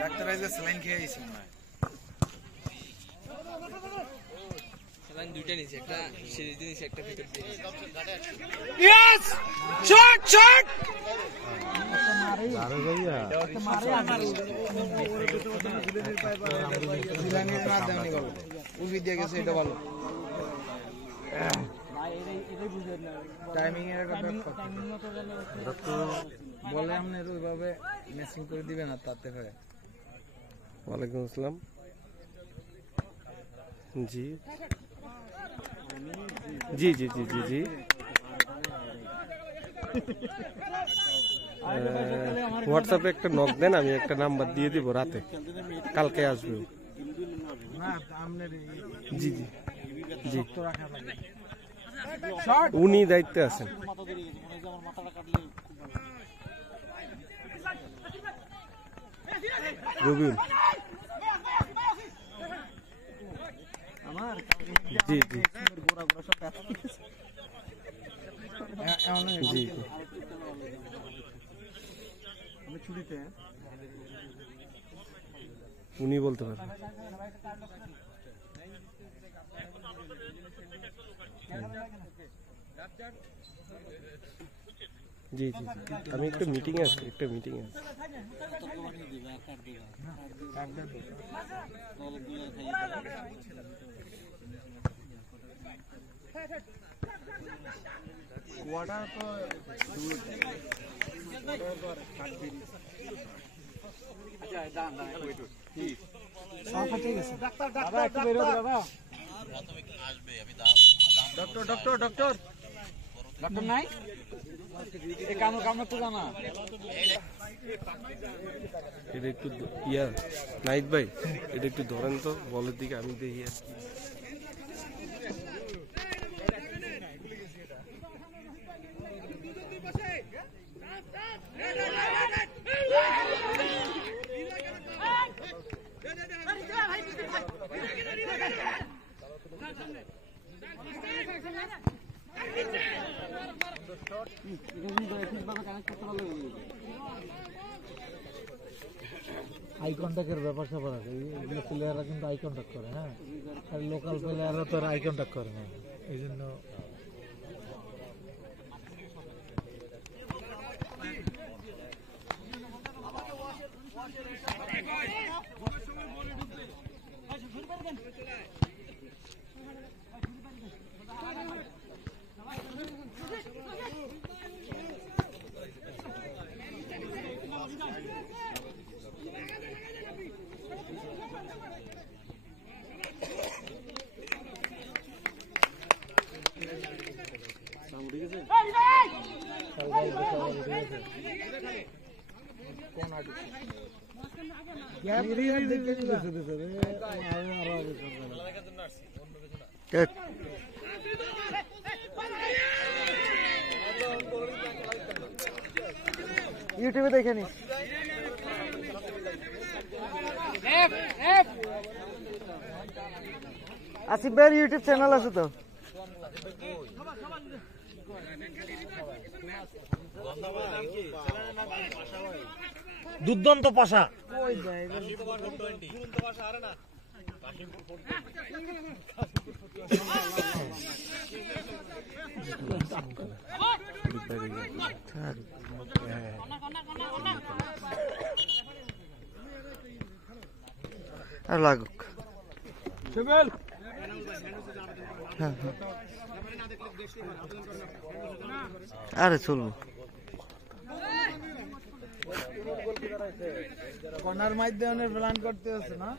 Doctor আইছে saline খেয়ে আইছে মনে হয়। স্যালাইন দুইটা নিছে, একটা সিরিজ নিছে, একটা ভিতর দিয়ে। ইয়েস! Shot shot! আরে ভাইয়া মারে আমার দিলানি না দেওনি গেল। উবি দিয়ে গেছে, এটা ভালো। ভাই এটাই বুঝেন না। টাইমিং এর একটা ব্যাপার। বলে আপনি ওইভাবে মেসিং করে দিবেন না, তাতে হয়। ওয়ালাইকুম আসসালাম। জি জি জি জি জি জি হোয়াটসঅ্যাপে একটা নক দেন, আমি একটা নাম্বার দিয়ে দিব রাতে, কালকে আসবে। জি জি জি উনি দায়িত্বে আছেন। রবিউল জি জি জি উনি বলতে পারেন। জি জি আমি একটা মিটিংয়ে আছি, একটা মিটিংয়ে আছি। ডক্টর ডক্টর ডক্টর ডক্টর নাই, এই কামড় কামড় তো জানা। এটা একটু ইয়া নাইট ভাই, এটা একটু ধরেন তো, বলের দিকে আমি দেখি আর কি। আই কন্ট্যাক্টের ব্যাপার স্যাপার আছে, এগুলো প্লেয়াররা কিন্তু আই কন্ট্যাক্ট করে। হ্যাঁ, আর লোকাল প্লেয়াররা তো আই কন্ট্যাক্ট করে না, এই জন্য ইউটিউবে দেখে নি। আসিফ ভাইয়ের ইউটিউব চ্যানেল আছে তো। দুর্দান্ত পাশা। আর লাগুক আরে চলবো। কর্নার মাধ্যমে প্ল্যান করতে হচ্ছে না।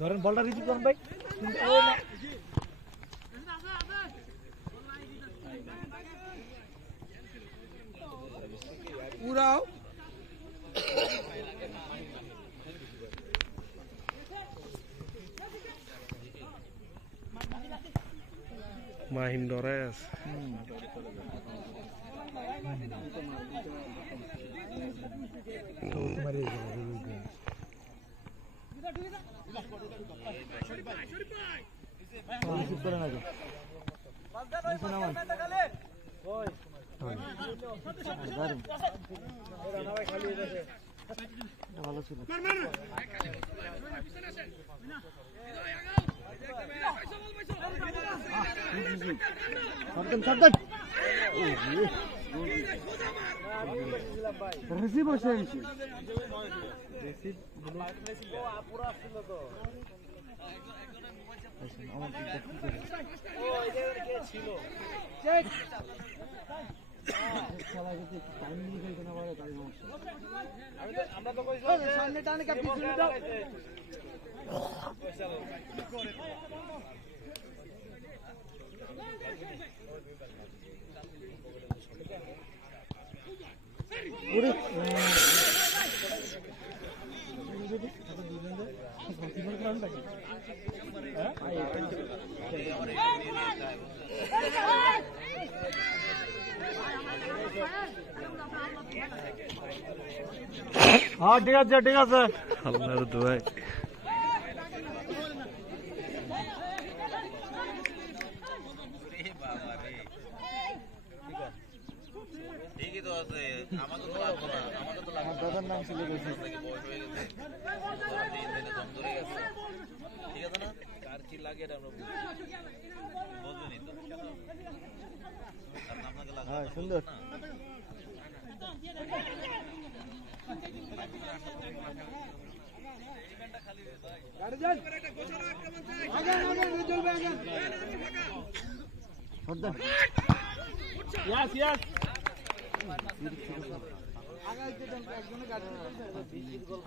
ধরেন বলটা রিসিভ করেন ভাই। উড়াও মাহিন ডরায় আছে। ভালো ছিল হ্যাঁ ঠিক আছে ঠিক আছে আল্লাহর দোয়ায় ঠিকই তো আছে, আমাকে তো লাগতো না, আমাকে তো লাগতো দাদার নাম ছিল বয়স হয়ে গেছে, দম ধরে গেছে, ঠিক আছে না? কার কি লাগে এটা আমরা বুঝবেনই তো, কারণ আপনাকে লাগবে হ্যাঁ সুন্দর না।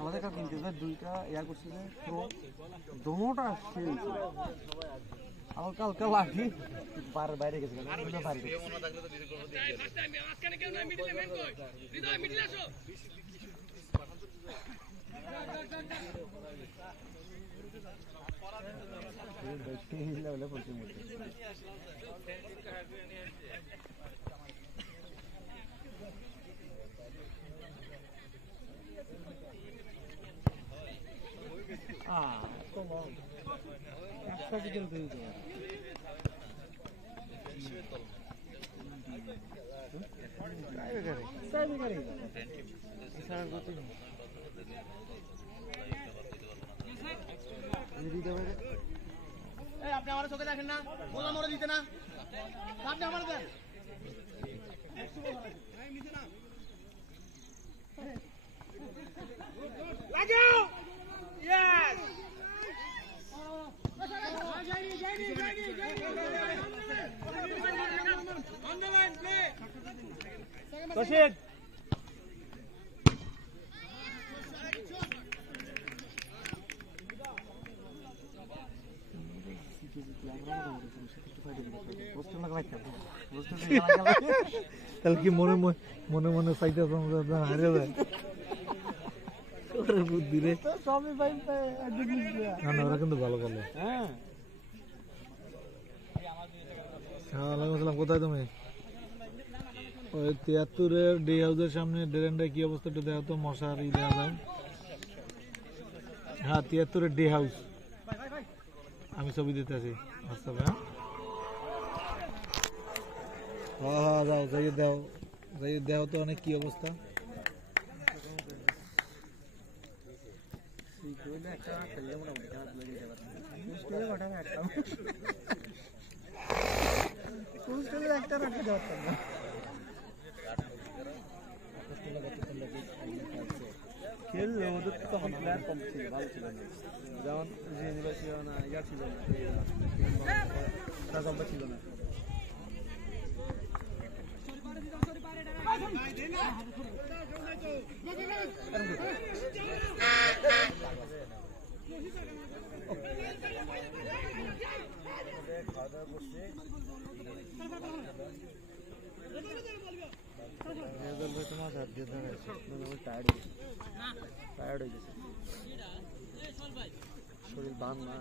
আমাদের কাছে কিনতে দুইটা এয়ার করছিল দোনোটা হালকা হালকা লাগি বাইরে গেছে আপনি আমার চোখে দেখেন না, বললাম ওরা দিতে না, আপনি আমার দেন। রশিদ তাহলে কি মনে মনে মনে ফাইটার হারে যায় বুদ্ধি রে না না ওরা কিন্তু ভালো ভালো হ্যাঁ ওয়ালাইকুম আসসালাম কোথায় তুমি ওই 73-এর ডে হাউসের সামনে ডেরেন্ডায় কি অবস্থা একটু দেখা তো মশার ই দেখা যায় হ্যাঁ 73-এর ডে হাউস আমি ছবি দিতে আছি হোয়াটসঅ্যাপে হ্যাঁ হ্যাঁ যাও যাই দেও তো অনেক কি অবস্থা একটা রাখতে পারতাম না খেললে ওদের তো তখন প্লেয়ার কম ছিল ভালো ছিল না যেমন জিনিস ছিল না ইয়া ছিল না ছিল না টায়ার্ড হয়ে গেছে শরীর বান না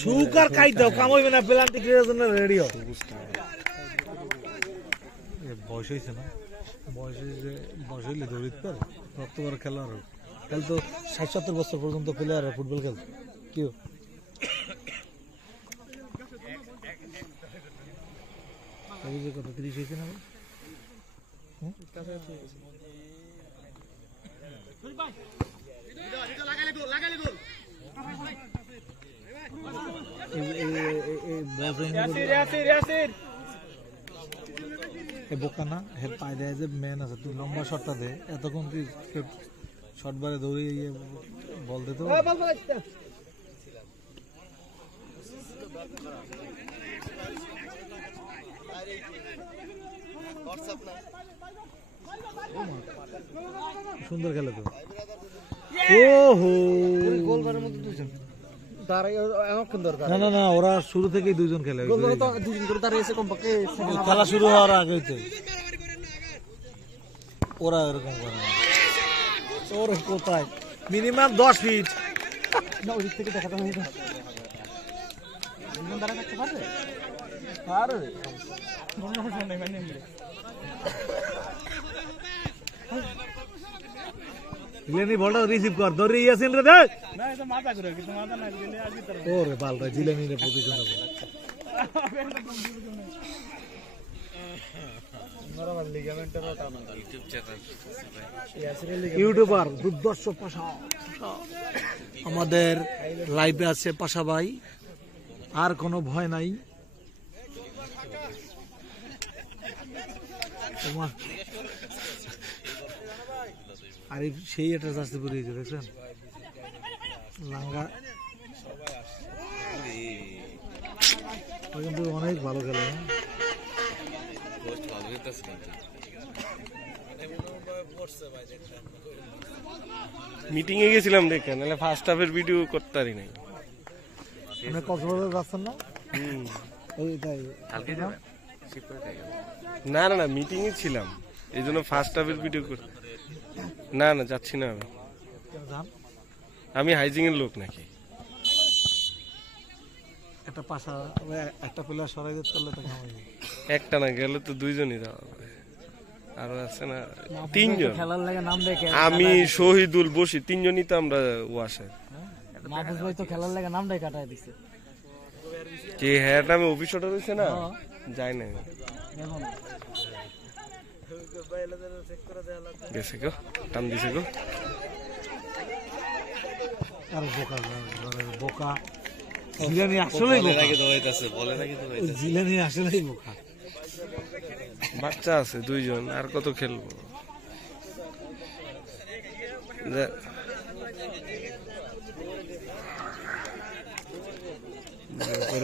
সুকার খাই দাও, কাম হইবে না, পেনাল্টি ক্লিয়ারের জন্য রেডি হও। বয়স হয়েছে না, বয়স হইলে দৌড়িতে পারে, রক্ত বড় খেলোয়াড় হোক। খেল তো ৬০-৭০ বছর পর্যন্ত প্লেয়ার ফুটবল খেল কি কত ৩০ হয়েছে না? বোকা না, হের পায়ে দেয় যে ম্যান আছে, তুই লম্বা শটটা দে, এতক্ষণ তুই শট বারে দৌড়ে বল দিত। সুন্দর খেলে তো। ওহো, না না না, ওরা শুরু থেকেই দুজন খেলে, খেলা শুরু হওয়ার আগে ওরা এরকম করে না। ওর কোথায় মিনিমাম 10 ফিট না, ওই দিক থেকে দেখাতে হবে। বলটা রিসিভ কর, ধরে ইয়াসিন রে দে না, এটা মাথা করে, কিন্তু মাথা না দিলে আজই তোর ওরে বালটা জিলানি রে পজিশন হবে। নরমাল লিগামেন্টের ওটা না, ইউটিউব চ্যানেল ইউটিউবার দুর্দর্শ পাশা আমাদের লাইভে আছে পাশা ভাই, আর কোনো ভয় নাই। তোমার আর সেই একটা আসতে পড়িয়েছে, দেখছেন লাঙ্গা কিন্তু অনেক ভালো খেলে। মিটিং এ গেছিলাম দেখে, নাহলে ফার্স্ট হাফের ভিডিও করতে পারি নাই। কক্সবাজার যাচ্ছেন না? না না না, মিটিং এ ছিলাম, এই জন্য ফার্স্ট হাফের ভিডিও করতে। না না, যাচ্ছি না আমি, আমি হাইজিং এর লোক নাকি। একটা পাশা একটা প্লেয়ার সরাই দিতে পারলে তো একটা না গেলে তো দুইজনই যাওয়া হবে, আরো আছে না 3 জন। খেলার লাগে নাম দেখে আমি শহীদুল বসি, 3 জনই তো আমরা ওয়াসে। মাহফুজ ভাই তো খেলার লাগে নামটাই কাটায় দিছে। কে হ্যাঁ নামে অফিস অর্ডার হয়েছে না, যাই না গেছে গো, টান দিছে গো। আর বোকা বোকা জিলানি আসলেই বোকা, জিলানি আসলেই বোকা। বাচ্চা আছে 2 জন, আর কত খেলবো।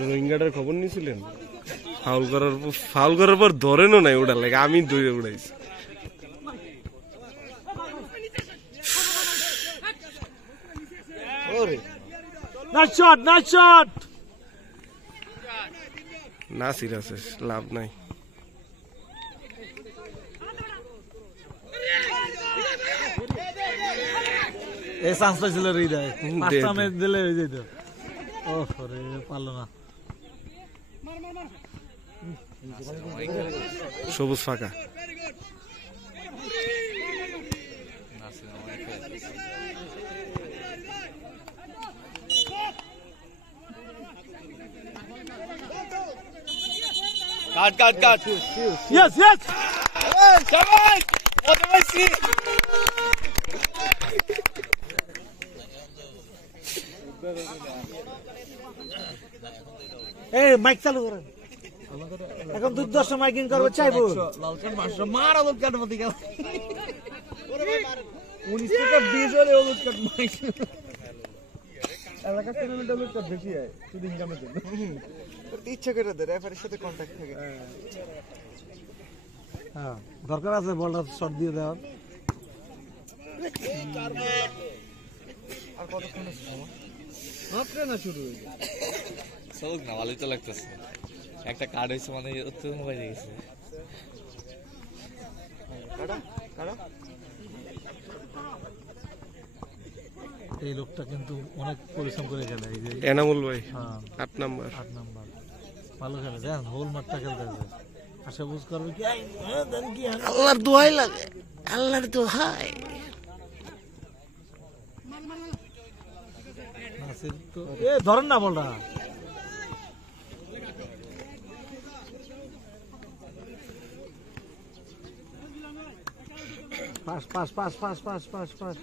রোহিঙ্গাটার খবর নিয়েছিলেন? ফাউল করার পর ধরেনও নাই, ওটা লাগে আমি দৌড়ে উড়াইছি। নাসির আছে, লাভ নাই। এই চান্স পাইছিল হৃদয়, 5টা ম্যাচ দিলে হয়ে যেত। ও সরে পারলো না। সবুজ ফাঁকা, কাট ইয়েস ইয়েস সবাই অতবাইছি। এই মাইক চালু করেন, এখন দুর্দর্শ মাইকিং করবে চাইবো। লাল কার্ড 500 মার, হলুদ কার্ড মতি গেল 19 থেকে 20 হলে হলুদ কার্ড মাইক। এলাকা টুর্নামেন্টে হলুদ কার্ড বেশি হয় শুধু ইনকামের জন্য, ইচ্ছা করে দেয়, রেফারির সাথে কন্টাক্ট থাকে। হ্যাঁ দরকার আছে বলটা শট দিয়ে দেওয়ার। আর কতক্ষণ মাত্র না শুরু হয়েছে চলুক না, ভালোই তো লাগতেছে। একটা কার্ড হয়েছে মানে উত্তেজনা বেড়ে গেছে। এই লোকটা কিন্তু অনেক পরিশ্রম করে খেলে এই যে এনামুল ভাই হ্যাঁ 8 নাম্বার 8 নাম্বার ভালো খেলে দেখেন হোল মাঠটা খেলতে আছে আশা বুঝ করবে কি দেন কি আল্লাহর দোয়াই লাগে, আল্লাহর দোহাই। নাসির তো ধরেন না বলটা pass pass pass pass pass pass pass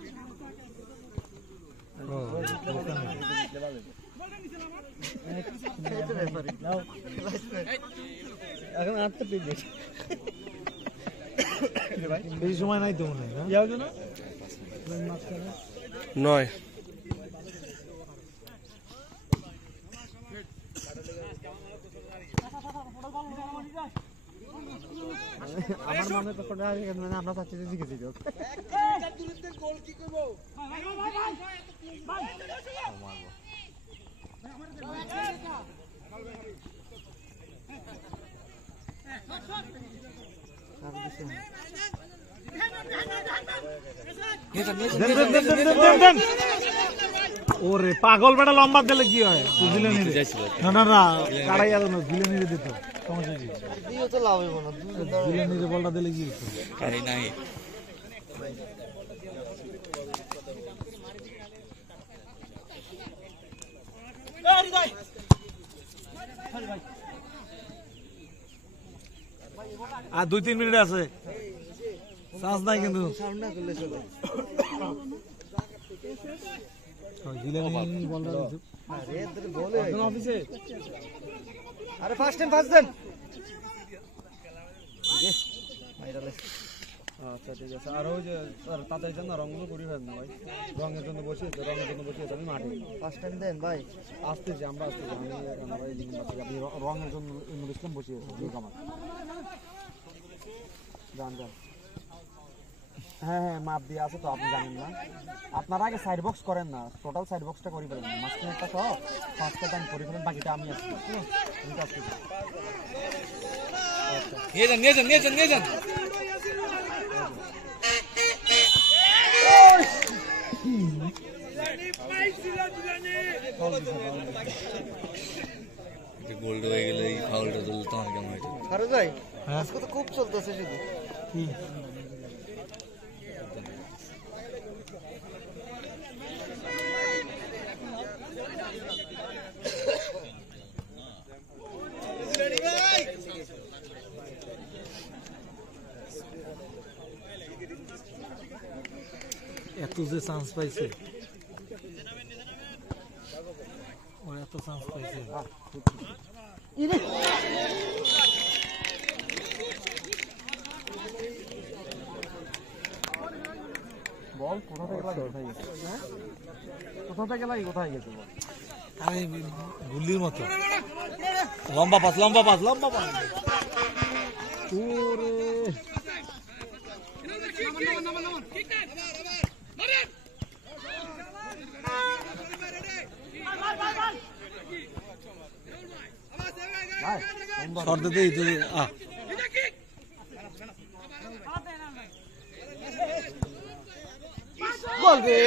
এখন আটটা পেয়ে বেশি সময় নাই তো মনে হয় 9 আমার মনে তো কোটা মানে আমরা চাচ্ছি যে জিজ্ঞেস দিও ওরে পাগল বেটা লম্বা দিলে কি হয় বুঝলে নি রে? না না না কাড়াই আর না দিলে নি রে দিত সমস্যা কি দিও তো লাভ হইব না দিলে নি রে বলটা দিলে কি হতো এই নাই আর 2-3 মিনিট আছে চান্স নাই কিন্তু সাউন্ড না করলে চলে দিলে নি বলটা দিত আরে এদের বলে অফিসে আরে ফার্স্ট টাইম ফার্স্ট দেন আচ্ছা ঠিক আছে আর ওই যে তাদের জন্য রঙগুলো করি হয় না ভাই রঙের জন্য বসিয়েছে আমি মাঠে ফার্স্ট টাইম দেন ভাই আসতেছি আমরা আসতেছি আমি আমরা এই দিন বাচ্চা আপনি রঙের জন্য ইনভেস্টমেন্ট বসিয়েছে দুই কামার জান জান হ্যাঁ হ্যাঁ মাপ দিয়ে আছে তো আপনি জানেন না আপনারা আগে সাইড বক্স করেন না টোটাল সাইড বক্সটা করে ফেলেন মাঝখানেরটা সহ পাঁচটা টাইম করে ফেলেন বাকিটা আমি আসছি আমি কাজ করছি নিয়ে যান গোল্ড হয়ে গেলে এই ফাউলটা ধরলে তোমার কেমন হয়? আরে ভাই আজকে তো খুব চলতেছে শুধু কি এত যে চান্স পাইছে ও এত চান্স পাইছে বল কোথা থেকে লাগে কোথায় গেছে কোথা থেকে লাগে কোথায় গেছে বল আরে গুলির মতো লম্বা পাস ওরে শর্ট দিতে তুই বল রে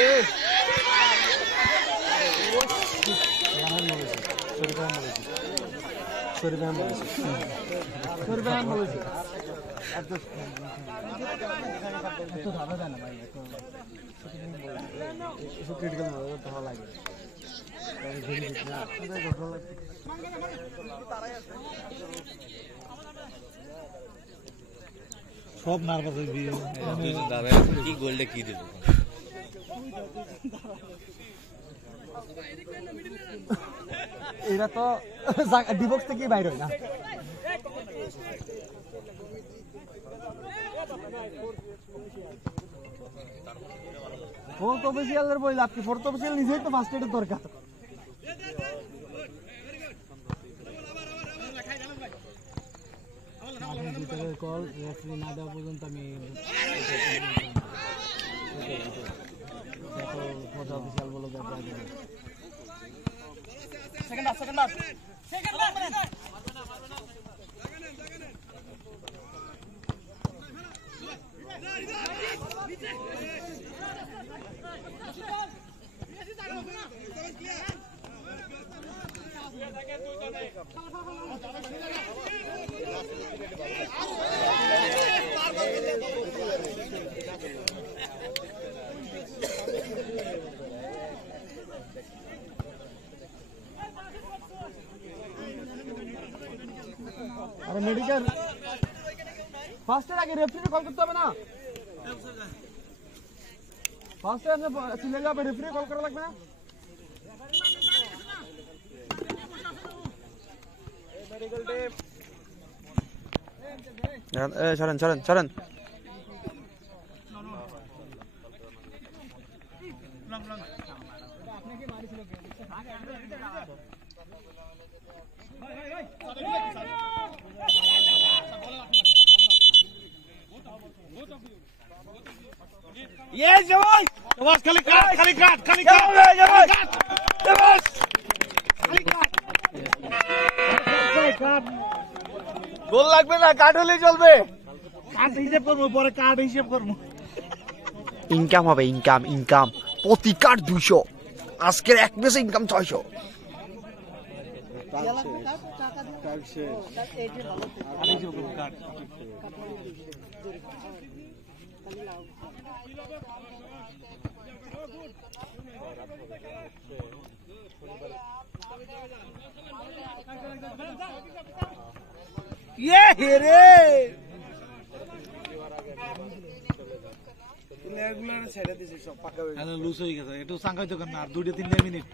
সব নার্ভাস হয়ে দুজন দাদা কি গোল্ডে কি দেবো এরা তো ডিবক্স থেকে বাইরে হয় না ফোর্থ অফিসিয়ালের বই লাভ কি ফোর্থ অফিসিয়াল নিজেই তো ফার্স্ট এডের দরকার কল রেফারি না দেওয়া পর্যন্ত আমি বিশাল বলো আরে মেডিকেল ফার্স্টের আগে রেফারি কল করতে হবে না ফার্স্টে আপনি চলে যাবে রেফারি কল করা লাগবে না মেডিকেল টিম ছাড়েন ছাড়েন ছাড়েন Yes, Jawai! Jawai, kali cut! গোল লাগবে না, কাট হলেই চলবে। কাট হিসাব করবো, পরে কাট হিসাব করবো। ইনকাম হবে, ইনকাম প্রতি কার্ড 200, আজকের এক ম্যাচে ইনকাম 600। লুজ হয়ে গেছে, একটু সাংঘাতিক না, আর 2-3 মিনিট।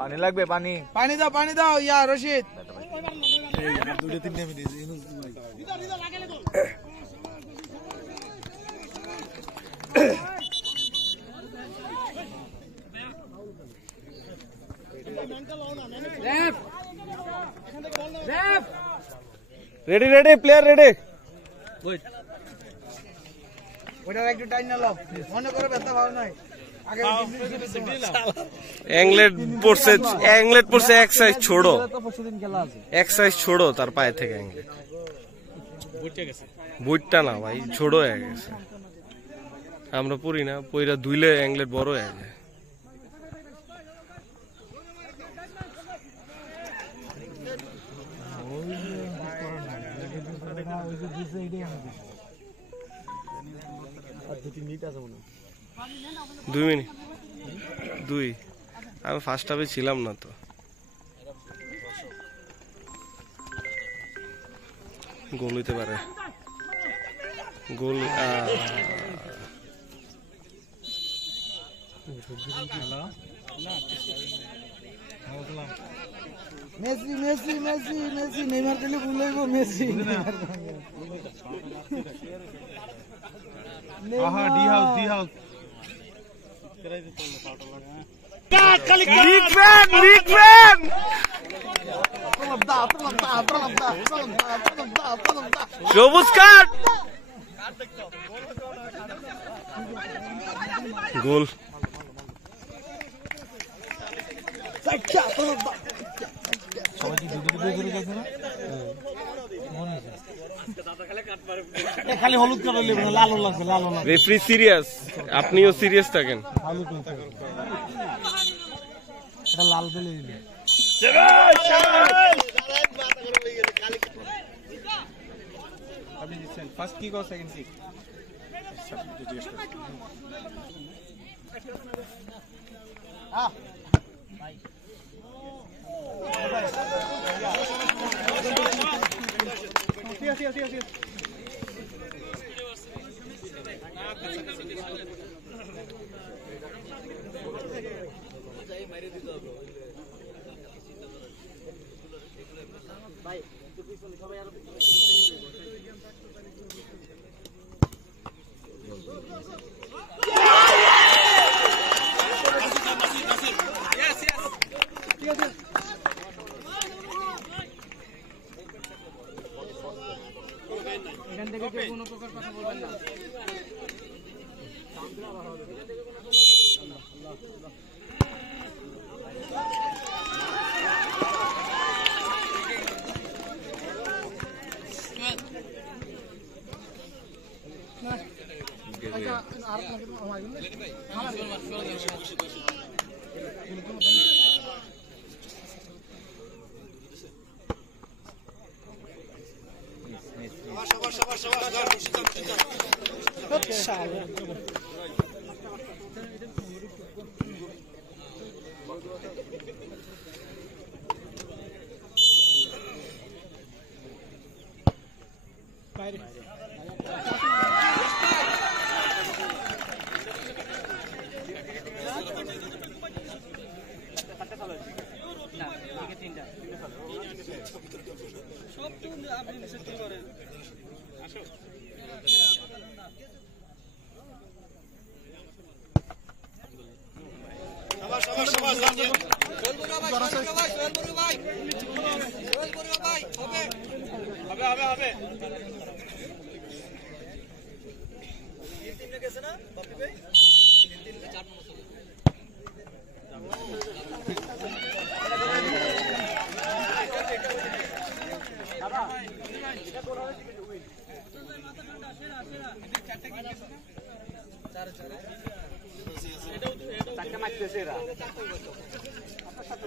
পানি লাগবে, পানি দাও ইয়া Rashid. 2-3 minute. Ready player ready. ওটার একটু টাইম নাও, মনে করে ব্যথা ভালো নয়। অ্যাংলেট পড়ছে এক সাইজ ছোড়ো, এক সাইজ ছোড়ো তার পায়ে থেকে। অ্যাংলেট বুটটা না ভাই, ছোড়ো হয়ে গেছে। আমরা পড়ি না, পইরা ধুইলে অ্যাংলেট বড় হয়ে যায়। দুই মিনিট, আমি ফার্স্ট হাফে ছিলাম না তো। গোল হইতে পারে, গোল। মেসি নেইমার দিলে ভুল হইব। মেসি ডি হাউস সবুজ কার্ড, গোল। খালি হলুদ কালার লেবু, লাল লাগবে, লাল লাগবে। রেফারি সিরিয়াস, আপনিও সিরিয়াস থাকেন। এটা লাল পেলে ফার্স্ট কিক আর সেকেন্ড কিক।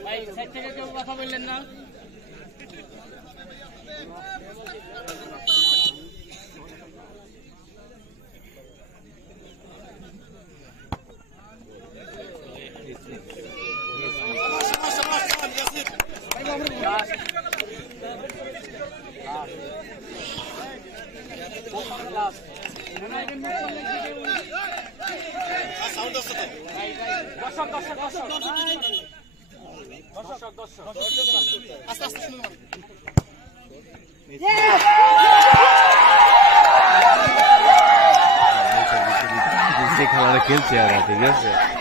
ভাই সাইড থেকে কেউ কথা বললেন না। খেলাটা খেলছে আর ঠিক আছে।